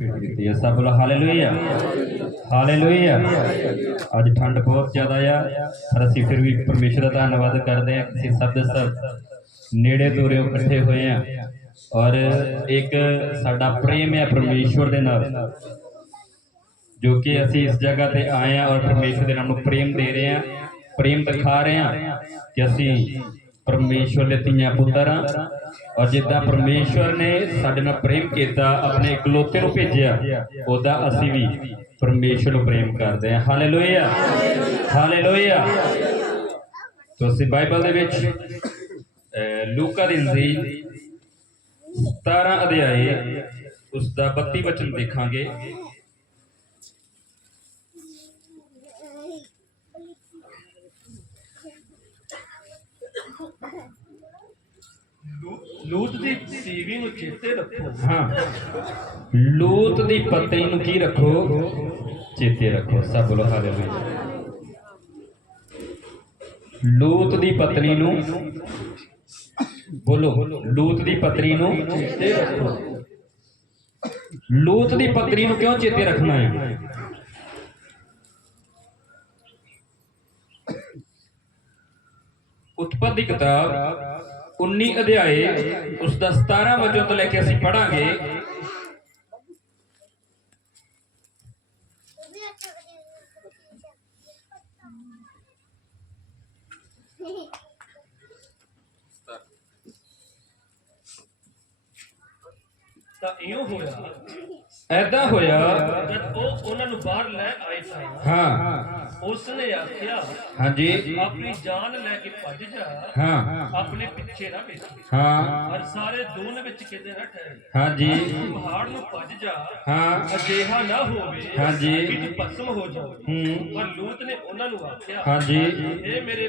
ਕੀਤੀ ਹੈ ਸਭ ਬੋਲੋ ਹਾਲੇਲੂਇਆ। ਹਾਲੇਲੂਇਆ। ਅੱਜ ਠੰਡ ਬਹੁਤ ਜ਼ਿਆਦਾ ਆ। ਪਰ ਅਸੀਂ ਫਿਰ ਵੀ ਪਰਮੇਸ਼ਰ ਦਾ ਧੰਨਵਾਦ ਕਰਦੇ ਹਾਂ। ਕਿ ਅਸੀਂ ਸਭ ਦੇ ਸਭ ਨੇੜੇ ਦੂਰੇ ਇਕੱਠੇ ਹੋਏ ਆ ਔਰ ਇੱਕ ਸਾਡਾ ਪ੍ਰੇਮ ਹੈ ਪਰਮੇਸ਼ਵਰ ਦੇ ਨਾਲ। ਜੋ ਕਿ ਅਸੀਂ ਇਸ ਜਗ੍ਹਾ ਤੇ ਆਏ ਆ ਔਰ ਪਰਮੇਸ਼ਵਰ ਦੇ ਨਾਮ ਨੂੰ ਪ੍ਰੇਮ ਦੇ ਰਹੇ ਆ ਪ੍ਰੇਮ ਦਿਖਾ ਰਹੇ ਆ ਕਿ ਅਸੀਂ ਪਰਮੇਸ਼ਵਰ ਦੇ ਧੀਆਂ ਪੁੱਤਰ ਆ ਔਰ ਜਿੱਦਾਂ ਪਰਮੇਸ਼ਵਰ ਨੇ ਸਾਡੇ ਨਾਲ ਪ੍ਰੇਮ ਕੀਤਾ ਆਪਣੇ ਇਕਲੌਤੇ ਨੂੰ ਭੇਜਿਆ ਉਹਦਾ ਅਸੀਂ ਵੀ ਪਰਮੇਸ਼ਵਰ ਨੂੰ ਪ੍ਰੇਮ ਕਰਦੇ ਹਾਂ। ਹਾਲੇਲੂਇਆ ਹਾਲੇਲੂਇਆ ਤੋ ਅਸੀਂ ਬਾਈਬਲ ਦੇ ਵਿੱਚ ਅਹ, ਲੂਕਾ ਦੀ ਇੰਜੀਲ 17 ਅਧਿਆਏ ਉਸ ਦਾ 32 ਵਚਨ ਦੇਖਾਂਗੇ। ਲੂਤ ਦੀ ਸੀਵੀ ਨੂੰ ਚੇਤੇ ਰੱਖੋ। ਹਾਂ। ਲੂਤ ਦੀ ਪਤਨੀ ਨੂੰ ਕੀ ਰੱਖੋ? ਚੇਤੇ ਰੱਖੋ। ਸਭ ਬੋਲੋ ਹਾਲੇਲੂਇਆ ਲੂਤ ਦੀ ਪਤਨੀ ਨੂੰ ਬੋਲੋ। ਲੂਤ ਦੀ ਪਤਨੀ ਨੂੰ ਚੇਤੇ ਰੱਖੋ। ਲੂਤ ਦੀ ਪਤਨੀ ਨੂੰ ਕਿਉਂ ਚੇਤੇ ਰੱਖਣਾ ਹੈ? ਉਤਪਤ ਦੀ ਕਿਤਾਬ 19 ਅਧਿਆਏ ਉਸ ਦਾ 17 ਵਜੋਂ ਤੋਂ ਲੈ ਕੇ ਅਸੀਂ ਪੜਾਂਗੇ ਤਾਂ ਇਉਂ ਹੋਇਆ ਐਦਾਂ ਹੋਇਆ ਜਦ ਉਹ ਉਹਨਾਂ ਨੂੰ ਬਾਹਰ ਲੈ ਆਏ ਸਨ ਹਾਂ। ਉਸਨੇ ਆਖਿਆ ਹਾਂਜੀ। ਆਪਣੀ ਜਾਨ ਲੈ ਕੇ ਭੱਜ ਜਾ ਹਾਂ। ਆਪਣੇ ਪਿੱਛੇ ਨਾ ਵੇਖ। ਹਾਂ। ਪਰ ਸਾਰੇ ਦੂਨ ਵਿੱਚ ਕਿਤੇ ਨਾ ਠਹਿਰੇ। ਹਾਂਜੀ। ਪਹਾੜ ਨੂੰ ਭੱਜ ਜਾ ਹਾਂ। ਅਜਿਹਾ ਨਾ ਹੋਵੇ ਹਾਂਜੀ। ਕਿ ਤੂੰ ਭਸਮ ਹੋ ਜਾਵੇ ਹੂੰ। ਪਰ ਲੂਤ ਨੇ ਉਹਨਾਂ ਨੂੰ ਆਖਿਆ ਹਾਂਜੀ। ਇਹ ਮੇਰੇ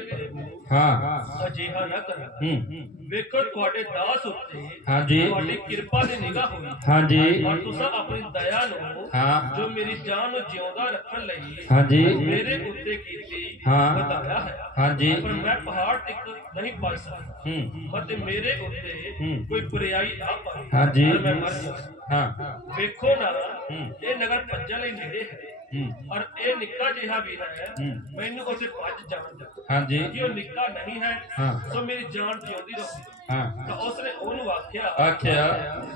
ਹਾਂ। ਅਜਿਹਾ ਨਾ ਕਰੋ। ਹੂੰ। ਵੇਖੋ ਤੁਹਾਡੇ ਦਾਸ ਉੱਤੇ ਹਾਂਜੀ। ਤੁਹਾਡੀ ਕਿਰਪਾ ਦੀ ਨਿਗਾਹ ਹੋਈ। ਹਾਂਜੀ। ਔਰ ਤੁਸੀਂ ਆਪਣੀ ਦਇਆ ਨੂੰ ਹਾਂ। ਜੋ ਮੇਰੀ ਜਾਨ ਨੂੰ ਜਿਉਂਦਾ ਰੱਖਣ ਲਈ ਹਾਂਜੀ। ਮੇਰੇ ਉੱਤੇ ਕੀਤੀ ਹਾਂ। ਬਤਾਇਆ ਹੈ। ਹਾਂਜੀ। ਪਰ ਮੈਂ ਪਹਾੜ ਤੱਕ ਨਹੀਂ ਪਹੁੰਚ ਸਕਦਾ। ਹੂੰ। ਅਤੇ ਮੇਰੇ ਉੱਤੇ। ਕੋਈ ਬੁਰਾਈ ਆ ਪਾਈ ਹਾਂਜੀ। ਮੈਂ ਮਰ ਜਾਵਾਂ। ਹਾਂ। ਵੇਖੋ ਨਾ। ਇਹ ਨਗਰ ਭੱਜਣ ਲਈ ਨੇੜੇ ਹੈ। ਔਰ ਇਹ ਨਿੱਕਾ ਜਿਹਾ ਵੀ ਹੈ। ਮੈਨੂੰ ਉਸੇ ਭੱਜ ਜਾਣ ਦਿਓ। ਹਾਂਜੀ। ਜੇ ਉਹ ਨਿੱਕਾ ਨਹੀਂ ਹੈ ਹਾਂ। ਸੋ ਮੇਰੀ ਜਾਨ ਜਿਉਂਦੀ ਰਹੂ। ਹਾਂ। ਤਾਂ ਉਸਨੇ ਉਹਨੂੰ ਆਖਿਆ ਆਖਿਆ।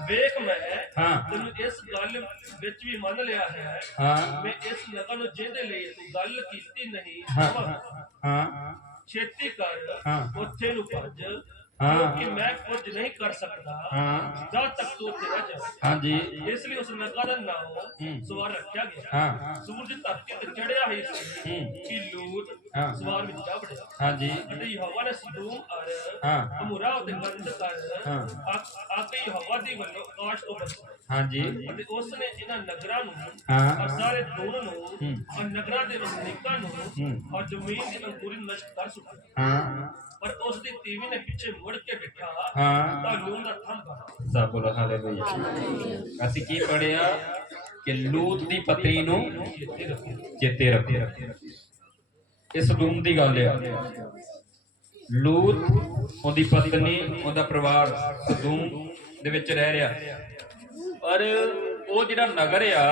ਵੇਖ ਮੈਂ ਹਾਂ। ਤੈਨੂੰ ਇਸ ਗੱਲ ਵਿੱਚ ਵੀ ਮੰਨ ਲਿਆ ਹੈ। ਹਾਂ। ਮੈਂ ਇਸ ਨਗਰ ਨੂੰ ਜਿਹਦੇ ਲਈ ਤੂੰ ਗੱਲ ਕੀਤੀ ਨਹੀਂ। ਹਾਂ। ਹਾਂ। ਛੇਤੀ ਕਰ। ਉੱਥੇ ਨੂੰ ਭੱਜ। ਕਿਉਂਕਿ ਮੈਂ ਕੁਝ ਨਹੀਂ ਕਰ ਸਕਦਾ ਹਾਂ ਜਦ ਤੱਕ ਤੂੰ ਉੱਥੇ ਨਾ ਜਾ ਹਾਂਜੀ ਇਸ ਲਈ ਉਸ ਨਗਰ ਦਾ ਨਾਮ। ਸਵਾਰ ਰੱਖਿਆ ਗਿਆ ਹਾਂ ਸੂਰਜ ਧਰਤੀ ਤੇ ਚੜਿਆ ਹੀ ਸੀ। ਕਿ ਲੂਤ। ਸਵਾਰ ਵਿੱਚ ਜਾ ਵੜਿਆ ਹਾਂਜੀ ਅਤੇ ਯਹੋਵਾ ਨੇ ਸਦੂਮ ਅਰ ਹਾਂ। ਅਮੁਰਾ ਉਤੇ ਬੰਦ ਕਰ ਹਾਂ। ਆ- ਆ ਕੇ ਯਹੋਵਾ ਦੀ ਵੱਲੋਂ ਆਕਾਸ਼ ਤੋਂ ਬਰਸਾਇਆ ਹਾਂਜੀ ਅਤੇ ਉਸ ਨੇ ਇਹਨਾਂ ਨਗਰਾਂ ਨੂੰ ਹਾਂ। ਸਾਰੇ ਦੂਰ ਨੂੰ। ਔਰ ਨਗਰਾਂ ਦੇ ਵਸਨੀਕਾਂ ਨੂੰ। ਔਰ ਜ਼ਮੀਨ ਦੀ ਅੰਕੁਰੀ ਨਸ਼ਟ ਕਰ ਸੁੱਟਿਆ ਹਾਂ ਪਰ ਉਸ ਦੀ ਤੀਵੀ ਨੇ ਪਿੱਛੇ ਮੁੜ ਕੇ ਬਿਠਾ ਹਾਂ ਤਾਂ ਲੂਣ ਦਾ ਥੰਮ ਬਣਾ ਸਭ ਬੋਲੋ ਹਾਲੇਲੂਇਆ ਅਸੀਂ ਕੀ ਪੜਿਆ ਕਿ ਲੂਤ ਦੀ ਪਤਨੀ ਨੂੰ ਚੇਤੇ ਰੱਖੋ ਇਹ ਸਦੂਮ ਦੀ ਗੱਲ ਆ ਲੂਤ ਉਹਦੀ ਪਤਨੀ ਉਹਦਾ ਪਰਿਵਾਰ ਸਦੂਮ ਦੇ ਵਿੱਚ ਰਹਿ ਰਿਹਾ ਔਰ ਉਹ ਜਿਹੜਾ ਨਗਰ ਆ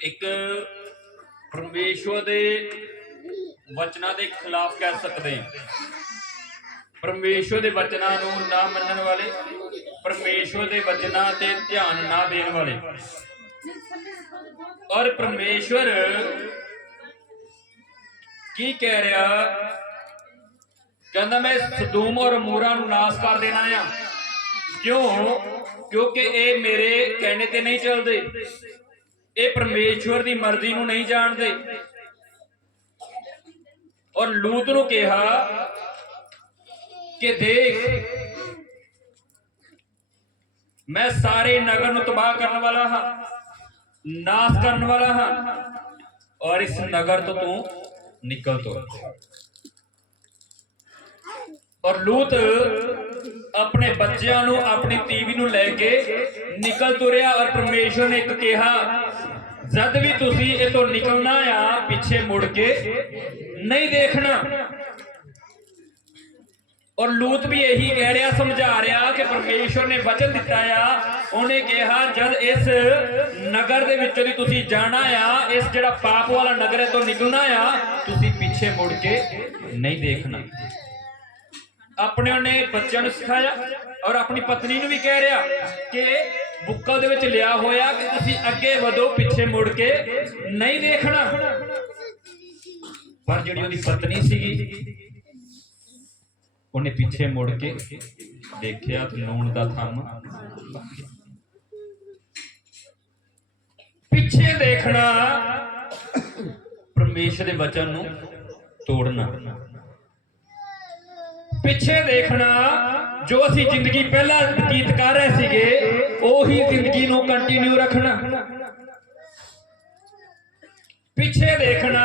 ਇੱਕ ਪਰਮੇਸ਼ਵਰ ਦੇ ਵਚਨਾਂ ਦੇ ਖਿਲਾਫ ਕਹਿ ਸਕਦੇ ਹਾਂ। ਪਰਮੇਸ਼ਵਰ ਦੇ ਵਚਨਾਂ ਨੂੰ ਨਾ ਮੰਨਣ ਵਾਲੇ ਪਰਮੇਸ਼ਵਰ ਦੇ ਵਚਨਾਂ ਤੇ ਧਿਆਨ ਨਾ ਦੇਣ ਵਾਲੇ। ਔਰ ਪਰਮੇਸ਼ਵਰ ਕੀ ਕਹਿ ਰਿਹਾ? ਕਹਿੰਦਾ ਮੈਂ ਸਦੂਮ ਔਰ ਮੂਰਾ ਨੂੰ ਨਾਸ ਕਰ ਦੇਣਾ ਆ। ਕਿਉਂ? ਕਿਉਂਕਿ ਇਹ ਮੇਰੇ ਕਹਿਣੇ ਤੇ ਨਹੀਂ ਚੱਲਦੇ। ਇਹ ਪਰਮੇਸ਼ਵਰ ਦੀ ਮਰਜ਼ੀ ਨੂੰ ਨਹੀਂ ਜਾਣਦੇ। ਔਰ ਲੂਤ ਨੂੰ ਕਿਹਾ ਕਿ ਦੇਖ, ਮੈਂ ਸਾਰੇ ਨਗਰ ਨੂੰ ਤਬਾਹ ਕਰਨ ਵਾਲਾ ਹਾਂ, ਨਾਸ਼ ਕਰਨ ਵਾਲਾ ਹਾਂ, ਔਰ ਇਸ ਨਗਰ ਤੋਂ ਤੂੰ ਨਿਕਲ ਤੋ। ਔਰ ਲੂਤ ਆਪਣੇ ਬੱਚਿਆਂ ਨੂੰ, ਆਪਣੀ ਤੀਵੀ ਨੂੰ ਲੈ ਕੇ ਨਿਕਲ ਤੁਰਿਆ ਔਰ ਪਰਮੇਸ਼ਵਰ ਨੇ ਇੱਕ ਕਿਹਾ ਜਦ ਵੀ ਤੁਸੀਂ ਇਹ ਤੋਂ ਨਿਕਲਣਾ ਆ, ਪਿੱਛੇ ਮੁੜ ਕੇ ਨਹੀਂ ਦੇਖਣਾ। ਔਰ ਲੂਤ ਵੀ ਇਹੀ ਕਹਿ ਰਿਹਾ, ਸਮਝਾ ਰਿਹਾ ਕਿ ਪਰਮੇਸ਼ਵਰ ਨੇ ਵਚਨ ਦਿੱਤਾ ਆ। ਉਹਨੇ ਕਿਹਾ, ਜਦ ਇਸ ਨਗਰ ਦੇ ਵਿੱਚੋਂ ਦੀ ਤੁਸੀਂ ਜਾਣਾ ਆ, ਇਸ ਜਿਹੜਾ ਪਾਪ ਵਾਲਾ ਨਗਰ ਤੋਂ ਨਿਕਲਣਾ ਆ, ਤੁਸੀਂ ਪਿੱਛੇ ਮੁੜ ਕੇ ਨਹੀਂ ਦੇਖਣਾ। ਆਪਣੇ ਉਹਨੇ ਬੱਚਿਆਂ ਨੂੰ ਸਿਖਾਇਆ ਔਰ ਆਪਣੀ ਪਤਨੀ ਨੂੰ ਵੀ ਕਹਿ ਰਿਹਾ ਕਿ ਬੁੱਕਲ ਦੇ ਵਿੱਚ ਲਿਆ ਹੋਇਆ ਕਿ ਤੁਸੀਂ ਅੱਗੇ ਵਧੋ, ਪਿੱਛੇ ਮੁੜ ਕੇ ਨਹੀਂ ਦੇਖਣਾ। ਪਰ ਜਿਹੜੀ ਉਹਦੀ ਪਤਨੀ ਸੀਗੀ, ਉਹਨੇ ਪਿੱਛੇ ਮੁੜ ਕੇ ਦੇਖਿਆ ਤੇ ਲੂਣ ਦਾ ਥੰਮ ਪਿੱਛੇ ਦੇਖਣਾ, ਪਰਮੇਸ਼ਰ ਦੇ ਵਚਨ ਨੂੰ ਤੋੜਨਾ। ਪਿੱਛੇ ਦੇਖਣਾ ਜੋ ਅਸੀਂ ਜ਼ਿੰਦਗੀ ਪਹਿਲਾਂ ਬਤੀਤ ਕਰ ਰਹੇ ਸੀਗੇ, ਉਹੀ ਜ਼ਿੰਦਗੀ ਨੂੰ ਕੰਟੀਨਿਊ ਰੱਖਣਾ। ਪਿੱਛੇ ਦੇਖਣਾ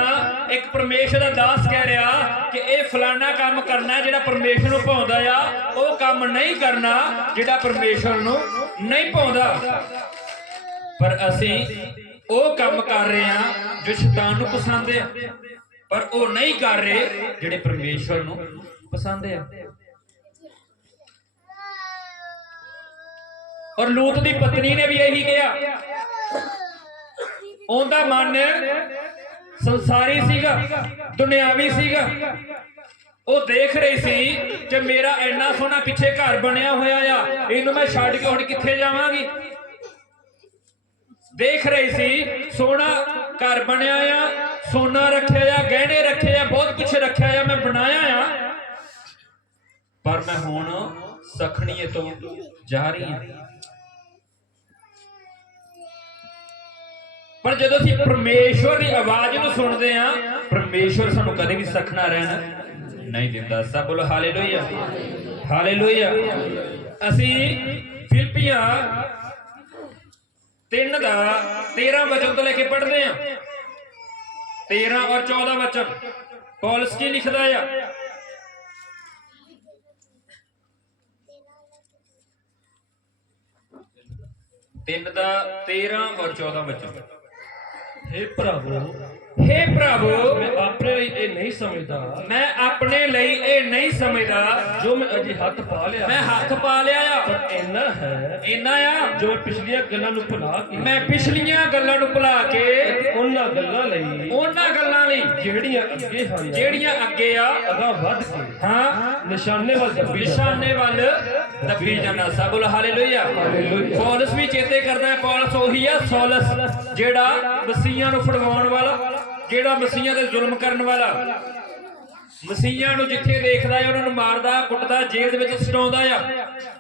ਇੱਕ ਪਰਮੇਸ਼ਰ ਦਾ ਦਾਸ ਕਹਿ ਰਿਹਾ ਕਿ ਇਹ ਫਲਾਣਾ ਕੰਮ ਕਰਨਾ ਜਿਹੜਾ ਪਰਮੇਸ਼ਰ ਨੂੰ ਭਾਉਂਦਾ ਆ, ਉਹ ਕੰਮ ਨਹੀਂ ਕਰਨਾ ਜਿਹੜਾ ਪਰਮੇਸ਼ਰ ਨੂੰ ਨਹੀਂ ਭਾਉਂਦਾ। ਪਰ ਅਸੀਂ ਉਹ ਕੰਮ ਕਰ ਰਹੇ ਹਾਂ ਜੋ ਸ਼ੈਤਾਨ ਨੂੰ ਪਸੰਦ ਆ, ਪਰ ਉਹ ਨਹੀਂ ਕਰ ਰਹੇ ਜਿਹੜੇ ਪਰਮੇਸ਼ਰ ਨੂੰ ਪਸੰਦ ਆ। ਔਰ ਲੂਤ ਦੀ ਪਤਨੀ ਨੇ ਵੀ ਇਹੀ ਕਿਹਾ। ਉਹਦਾ ਮਨ ਸੰਸਾਰੀ ਸੀਗਾ, ਦੁਨਿਆਵੀ ਸੀਗਾ। ਉਹ ਦੇਖ ਰਹੀ ਸੀ ਕਿ ਮੇਰਾ ਇੰਨਾ ਸੋਹਣਾ ਪਿੱਛੇ ਘਰ ਬਣਿਆ ਹੋਇਆ ਆ, ਇਹਨੂੰ ਮੈਂ ਛੱਡ ਕੇ ਹੁਣ ਕਿੱਥੇ ਜਾਵਾਂਗੀ? ਦੇਖ ਰਹੀ ਸੀ, ਸੋਹਣਾ ਘਰ ਬਣਿਆ ਆ, ਸੋਨਾ ਰੱਖਿਆ ਆ, ਗਹਿਣੇ ਰੱਖੇ ਆ, ਬਹੁਤ ਕੁਝ ਰੱਖਿਆ ਆ, ਮੈਂ ਬਣਾਇਆ ਆ। ਪਰ ਮੈਂ ਹੁਣ ਸਖਣੀਏ ਤੋਂ ਜਾ ਰਹੀ ਹਾਂ। ਪਰ ਜਦੋਂ ਅਸੀਂ ਪਰਮੇਸ਼ਵਰ ਦੀ ਆਵਾਜ਼ ਨੂੰ ਸੁਣਦੇ ਆ ਪਰਮੇਸ਼ਵਰ ਸਾਨੂੰ ਕਦੇ ਵੀ ਸਖਣਾ ਰਹਿਣ ਨਹੀਂ ਦਿੰਦਾ। ਸਭ ਬੋਲੋ ਹਾਲੇਲੂਇਆ। ਹਾਲੇਲੂਇਆ। ਅਸੀਂ ਫਿਲਪੀਆਂ 3 ਦਾ 13 ਵਚਨ ਤੋਂ ਲੈ ਕੇ ਪੜ੍ਹਦੇ ਆ 13 ਔਰ 14 ਵਚਨ। ਪੌਲਸ ਕੀ ਲਿਖਦਾ ਆ? ਤਿੰਨ ਦਾ 13 ਔਰ 14 ਵਚਨ हे प्रभु ਹੇ ਪ੍ਰਭੂ मैं अपने लिए ये नहीं समझदा ਮੈਂ ਆਪਣੇ ਲਈ ਇਹ ਨਹੀਂ ਸਮਝਦਾ जो मैं अजी हथ पा लिया ਮੈਂ ਹੱਥ ਪਾ ਲਿਆ ਆ पर इन्ना है ਇੰਨਾ ਆ जो मैं पिछलियां गल्लां ਨੂੰ ਭੁਲਾ ਕੇ ਮੈਂ ਪਿਛਲੀਆਂ ਗੱਲਾਂ ਨੂੰ ਭੁਲਾ ਕੇ ਉਹਨਾਂ ਗੱਲਾਂ ਲਈ ਉਹਨਾਂ ਗੱਲਾਂ ਲਈ ਜਿਹੜੀਆਂ ਅੱਗੇ ਹਨ ਜਿਹੜੀਆਂ ਅੱਗੇ ਆ ਅਗਾ ਵੱਧ ਕੇ ਹਾਂ ਨਿਸ਼ਾਨੇ ਵੱਲ ਦੱਬੀ ਨਿਸ਼ਾਨੇ ਵੱਲ ਦੱਬੀ ਜਾਣਾ ਸਭ ਬੋਲ ਹਾਲੇਲੂਇਆ। ਪੌਲਸ ਵੀ ਚੇਤੇ ਕਰਦਾ ਹੈ ਪੌਲਸ ਉਹੀ ਆ ਸੌਲਸ ਜਿਹੜਾ ਮਸੀਹਾਂ ਨੂੰ ਫੜਵਾਉਣ ਵਾਲਾ ਜਿਹੜਾ ਮਸੀਹਾਂ ਤੇ ਜ਼ੁਲਮ ਕਰਨ ਵਾਲਾ। ਮਸੀਹਾਂ ਨੂੰ ਜਿੱਥੇ ਦੇਖਦਾ ਹੈ ਉਹਨਾਂ ਨੂੰ ਮਾਰਦਾ ਕੁੱਟਦਾ ਜੇਲ੍ਹ ਦੇ ਵਿੱਚ ਸਟਾਉਂਦਾ ਆ।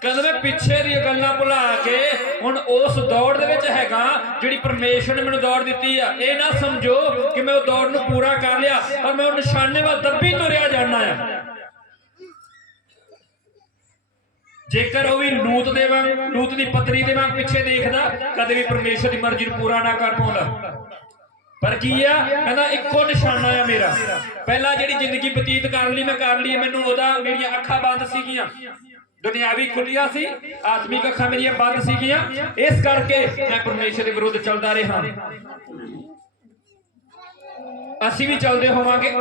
ਕਹਿੰਦਾ ਪਿੱਛੇ ਦੀਆਂ ਗੱਲਾਂ ਭੁਲਾ ਕੇ ਹੁਣ ਉਸ ਦੌੜ ਦੇ ਵਿੱਚ ਹੈਗਾ ਜਿਹੜੀ ਪਰਮੇਸ਼ਰ ਨੇ ਮੈਨੂੰ ਦੌੜ ਦਿੱਤੀ ਆ। ਇਹ ਨਾ ਸਮਝੋ ਕਿ ਮੈਂ ਉਹ ਦੌੜ ਨੂੰ ਪੂਰਾ ਕਰ ਲਿਆ ਪਰ ਮੈਂ ਉਹ ਨਿਸ਼ਾਨੇ ਵੱਲ ਦੱਬੀ ਤੁਰਿਆ ਜਾਣਾ ਆ। ਜੇਕਰ ਉਹ ਵੀ ਲੂਤ ਦੇ ਵਾਂਗ, ਲੂਤ ਦੀ ਪਤਨੀ ਦੇ ਵਾਂਗ ਪਿੱਛੇ ਦੇਖਦਾ, ਕਦੇ ਵੀ ਪਰਮੇਸ਼ਰ ਦੀ ਮਰਜ਼ੀ ਨੂੰ ਪੂਰਾ ਨਾ ਕਰ ਪਾਉਂਦਾ। ਪਰ ਕੀ ਆ? ਕਹਿੰਦਾ, ਇੱਕੋ ਨਿਸ਼ਾਨਾ ਆ ਮੇਰਾ। ਪਹਿਲਾਂ ਜਿਹੜੀ ਜ਼ਿੰਦਗੀ ਬਤੀਤ ਕਰਨ ਲਈ ਮੈਂ ਕਰ ਲਈ ਮੈਨੂੰ ਉਹਦਾ ਮੇਰੀਆਂ ਅੱਖਾਂ ਬੰਦ ਸੀਗੀਆਂ। ਦੁਨਿਆਵੀ ਖੁੱਲੀਆਂ ਸੀ, ਆਤਮਿਕ ਅੱਖਾਂ ਮੇਰੀਆਂ ਬੰਦ ਸੀਗੀਆਂ। ਇਸ ਕਰਕੇ ਮੈਂ ਪਰਮੇਸ਼ਰ ਦੇ ਵਿਰੁੱਧ ਚੱਲਦਾ ਰਿਹਾ। ਅਸੀਂ ਵੀ ਚੱਲਦੇ ਹੋਵਾਂਗੇ।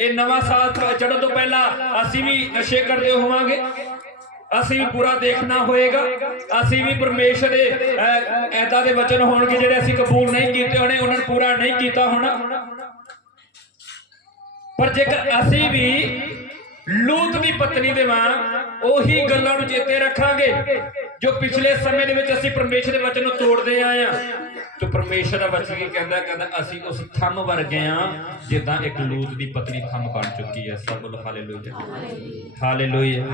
ਇਹ ਨਵਾਂ ਸਾਲ ਚੜ੍ਹਨ ਤੋਂ ਪਹਿਲਾਂ ਅਸੀਂ ਵੀ ਨਸ਼ੇ ਕਰਦੇ ਹੋਵਾਂਗੇ। ਅਸੀਂ ਵੀ ਪੂਰਾ ਦੇਖਣਾ ਹੋਏਗਾ। ਅਸੀਂ ਵੀ ਪਰਮੇਸ਼ਰ ਦੇ ਐਦਾਂ ਦੇ ਵਚਨ ਹੋਣਗੇ ਜਿਹੜੇ ਅਸੀਂ ਕਬੂਲ ਨਹੀਂ ਕੀਤੇ ਹੋਣੇ, ਉਹਨਾਂ ਨੂੰ ਪੂਰਾ ਨਹੀਂ ਕੀਤਾ ਹੋਣਾ। ਪਰ ਜੇਕਰ ਅਸੀਂ ਵੀ ਲੂਤ ਦੀ ਪਤਨੀ ਦੇ ਵਾਂ ਉਹੀ ਗੱਲਾਂ ਨੂੰ ਚੇਤੇ ਰੱਖਾਂਗੇ, ਜੋ ਪਿਛਲੇ ਸਮੇਂ ਦੇ ਵਿੱਚ ਅਸੀਂ ਪਰਮੇਸ਼ਰ ਦੇ ਵਚਨ ਨੂੰ ਤੋੜਦੇ ਆਏ ਆ ਤੇ ਪਰਮੇਸ਼ਰ ਦਾ ਵਚਨ ਕੀ ਕਹਿੰਦਾ? ਕਹਿੰਦਾ, ਅਸੀਂ ਉਸ ਥੰਮ ਵਰਗੇ ਆ, ਜਿੱਦਾਂ ਇੱਕ ਲੂਤ ਦੀ ਪਤਨੀ ਥੰਮ ਬਣ ਚੁੱਕੀ ਹੈ। ਸਭ ਬੋਲੋ ਹਾਲੇਲੂਇਆ। ਹਾਲੇਲੂਇਆ।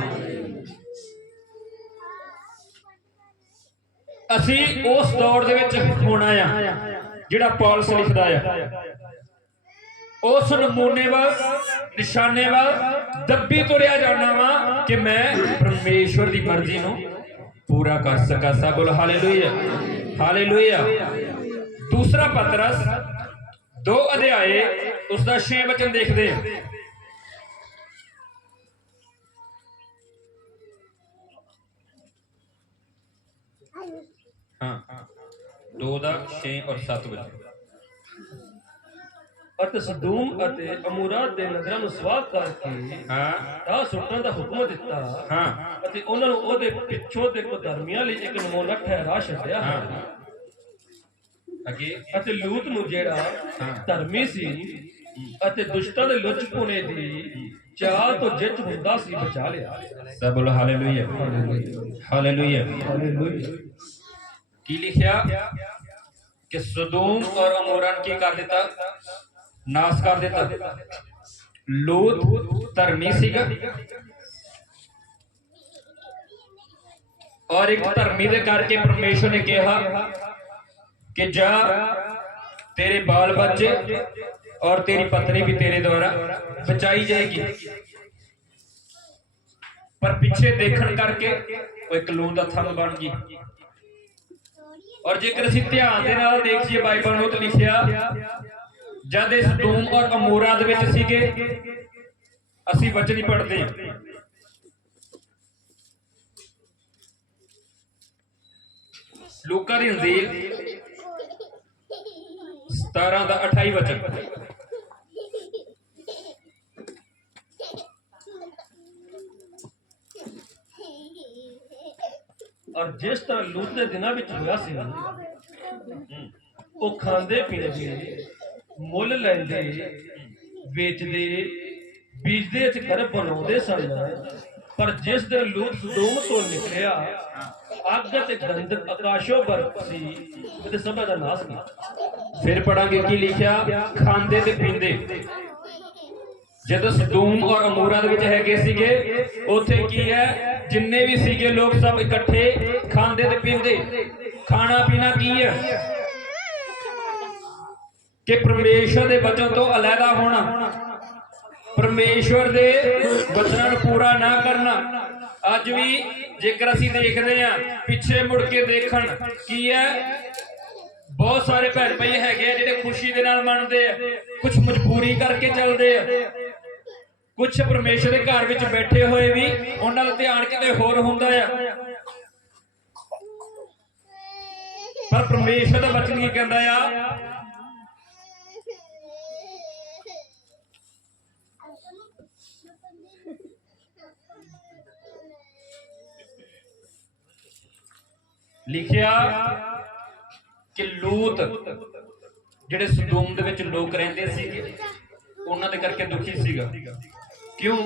ਅਸੀਂ ਉਸ ਦੌੜ ਦੇ ਵਿੱਚ ਹੋਣਾ ਆ, ਜਿਹੜਾ ਪੌਲਸ ਲਿਖਦਾ ਆ। ਉਸ ਨਮੂਨੇ ਵੱਲ, ਨਿਸ਼ਾਨੇ ਵੱਲ ਦੱਬੀ ਤੁਰਿਆ ਜਾਣਾ ਵਾ ਕਿ ਮੈਂ ਪਰਮੇਸ਼ਵਰ ਦੀ ਮਰਜ਼ੀ ਨੂੰ ਪੂਰਾ ਕਰ ਸਕਾਂ। ਸਭ ਬੋਲ ਹਾਲੇਲੂਇਆ। ਹਾਲੇਲੂਇਆ। ਦੂਸਰਾ ਪਤਰਸ ਦੋ ਅਧਿਆਏ ਉਸ ਦਾ 6 ਵਚਨ ਦੇਖਦੇ ਹਾਂ। ਹਾਂ। 2 ਦਾ 6 ਔਰ 7 ਵਚਨ। ਅਤੇ ਸਦੂਮ ਅਤੇ ਅਮੂਰਾ ਦੇ ਨਗਰਾਂ ਨੂੰ ਸਵਾਹ ਕਰਕੇ ਹਾਂ। ਰਾਹ ਸੁੱਟਣ ਦਾ ਹੁਕਮ ਦਿੱਤਾ ਹਾਂ। ਅਤੇ ਉਹਨਾਂ ਨੂੰ ਉਹਦੇ ਪਿੱਛੋਂ ਤੇ ਕੁਧਰਮੀਆਂ ਲਈ ਇੱਕ ਨਮੂਨਾ ਠਹਿਰਾ ਛੱਡਿਆ। ਹਾਂ। ਅੱਗੇ ਅਤੇ ਲੂਤ ਨੂੰ ਜਿਹੜਾ ਧਰਮੀ ਸੀ ਅਤੇ ਦੁਸ਼ਟਾਂ ਦੇ ਲੁੱਚ ਪੁਣੇ ਦੀ ਚਾਲ ਤੋਂ ਜਿੱਤ ਹੁੰਦਾ ਸੀ ਬਚਾ ਲਿਆ। ਸਭ ਬੋਲੋ ਹਾਲੇਲੂਇਆ। ਹਾਲੇਲੂਇਆ। ਕੀ ਲਿਖਿਆ? ਕਿ ਸਦੋਮ ਔਰ ਅਮੋਰਾ ਨੇ ਕੀ ਕਰ ਦਿੱਤਾ? ਨਾਸ ਕਰ ਦਿੱਤਾ। ਲੋਤ ਧਰਮੀ ਸੀਗਾ। ਔਰ ਇੱਕ ਧਰਮੀ ਦੇ ਕਰਕੇ ਪਰਮੇਸ਼ਵਰ ਨੇ ਕਿਹਾ ਕਿ ਜਾ ਤੇਰੇ ਬਾਲ ਬੱਚੇ ਔਰ ਤੇਰੀ ਪਤਨੀ ਵੀ ਤੇਰੇ ਦੁਆਰਾ ਬਚਾਈ ਜਾਏਗੀ। ਪਰ ਪਿੱਛੇ ਦੇਖਣ ਕਰਕੇ ਉਹ ਇੱਕ ਲੂਣ ਦਾ ਥੰਮ ਬਣ ਗਈ। ਔਰ ਜੇਕਰ ਅਸੀਂ ਧਿਆਨ ਦੇ ਨਾਲ ਦੇਖੀਏ, ਬਾਈਬਲ ਨੂੰ ਤਾਂ ਲਿਖਿਆ, ਜਦ ਇਹ ਸਦੂਮ ਔਰ ਅਮੋਰਾ ਦੇ ਵਿੱਚ ਸੀਗੇ, ਅਸੀਂ ਵਚਨ ਹੀ ਪੜ੍ਹਦੇ ਹਾਂ। ਲੂਕਾ ਦੀ ਅੰਜੀਲ 17 ਦਾ 28 ਵਚਨ। ਔਰ ਜਿਸ ਤਰ੍ਹਾਂ ਲੂਤ ਦੇ ਦਿਨਾਂ ਵਿੱਚ ਹੋਇਆ ਸੀ ਉਹ ਖਾਂਦੇ ਪੀਂਦੇ ਮੁੱਲ ਲੈਂਦੇ, ਵੇਚਦੇ, ਬੀਜਦੇ ਤੇ ਘਰ ਬਣਾਉਂਦੇ ਸਨ। ਪਰ ਜਿਸ ਦਿਨ ਲੂਤ ਸਦੋਮ ਤੋਂ ਨਿਕਲਿਆ, ਅੱਗ ਤੇ ਗੰਧਕ ਆਕਾਸ਼ੋਂ ਬਰਸੀ ਤੇ ਸਭਾ ਦਾ ਨਾਸ ਕੀਤਾ। ਫਿਰ ਪੜਾਂਗੇ ਕੀ ਲਿਖਿਆ? ਖਾਂਦੇ ਤੇ ਪੀਂਦੇ। ਜਦੋਂ ਸਦੂਮ ਔਰ ਅਮੂਰਾ ਦੇ ਵਿੱਚ ਹੈਗੇ ਸੀਗੇ, ਉੱਥੇ ਕੀ ਹੈ? ਜਿੰਨੇ ਵੀ ਸੀਗੇ ਲੋਕ ਸਭ ਇਕੱਠੇ ਖਾਂਦੇ ਤੇ ਪੀਂਦੇ। ਖਾਣਾ ਪੀਣਾ ਕੀ ਹੈ? ਕਿ ਪਰਮੇਸ਼ਵਰ ਦੇ ਵਚਨ ਤੋਂ ਅਲੱਗਾ ਹੋਣਾ। ਪਰਮੇਸ਼ਵਰ ਦੇ ਵਚਨਾਂ ਨੂੰ ਪੂਰਾ ਨਾ ਕਰਨਾ। ਅੱਜ ਵੀ ਜੇਕਰ ਅਸੀਂ ਦੇਖਦੇ ਹਾਂ, ਪਿੱਛੇ ਮੁੜ ਕੇ ਦੇਖਣ ਕੀ ਹੈ, ਬਹੁਤ ਸਾਰੇ ਭੈਣ ਭਾਈ ਹੈਗੇ ਆ ਜਿਹੜੇ ਖੁਸ਼ੀ ਦੇ ਨਾਲ ਮੰਨਦੇ ਆ ਕੁਝ ਮਜਬੂਰੀ ਕਰਕੇ ਚੱਲਦੇ ਆ। ਕੁਝ ਪਰਮੇਸ਼ਰ ਦੇ ਘਰ ਵਿੱਚ ਬੈਠੇ ਹੋਏ ਵੀ ਉਹਨਾਂ ਦਾ ਧਿਆਨ ਕਿਤੇ ਹੋਰ ਹੁੰਦਾ ਆ। ਪਰ ਪਰਮੇਸ਼ਰ ਦਾ ਵਚਨ ਕੀ ਕਹਿੰਦਾ ਆ? ਲਿਖਿਆ ਕਿ ਲੂਤ, ਜਿਹੜੇ ਸਦੋਮ ਦੇ ਵਿੱਚ ਲੋਕ ਰਹਿੰਦੇ ਸੀਗੇ, ਉਹਨਾਂ ਦੇ ਕਰਕੇ ਦੁਖੀ ਸੀਗਾ। ਕਿਉਂ?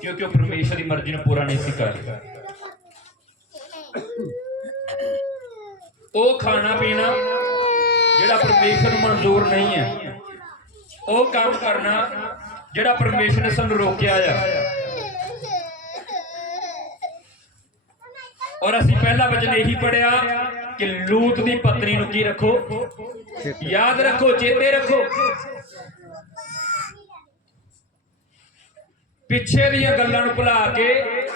ਕਿਉਂਕਿ ਉਹ ਪਰਮੇਸ਼ਰ ਦੀ ਮਰਜ਼ੀ ਨੂੰ ਪੂਰਾ ਨਹੀਂ ਸੀ ਕਰ ਉਹ ਖਾਣਾ ਪੀਣਾ ਜਿਹੜਾ ਪਰਮੇਸ਼ਰ ਨੂੰ ਮਨਜ਼ੂਰ ਨਹੀਂ ਹੈ, ਉਹ ਕੰਮ ਕਰਨਾ ਜਿਹੜਾ ਪਰਮੇਸ਼ਰ ਨੇ ਸਾਨੂੰ ਰੋਕਿਆ ਆ। ਔਰ ਅਸੀਂ ਪਹਿਲਾ ਵਚਨ ਇਹੀ ਪੜਿਆ ਕਿ ਲੂਤ ਦੀ ਪਤਨੀ ਨੂੰ ਕੀ ਰੱਖੋ? ਯਾਦ ਰੱਖੋ, ਚੇਤੇ ਰੱਖੋ। ਪਿੱਛੇ ਦੀਆਂ ਗੱਲਾਂ ਨੂੰ ਭੁਲਾ ਕੇ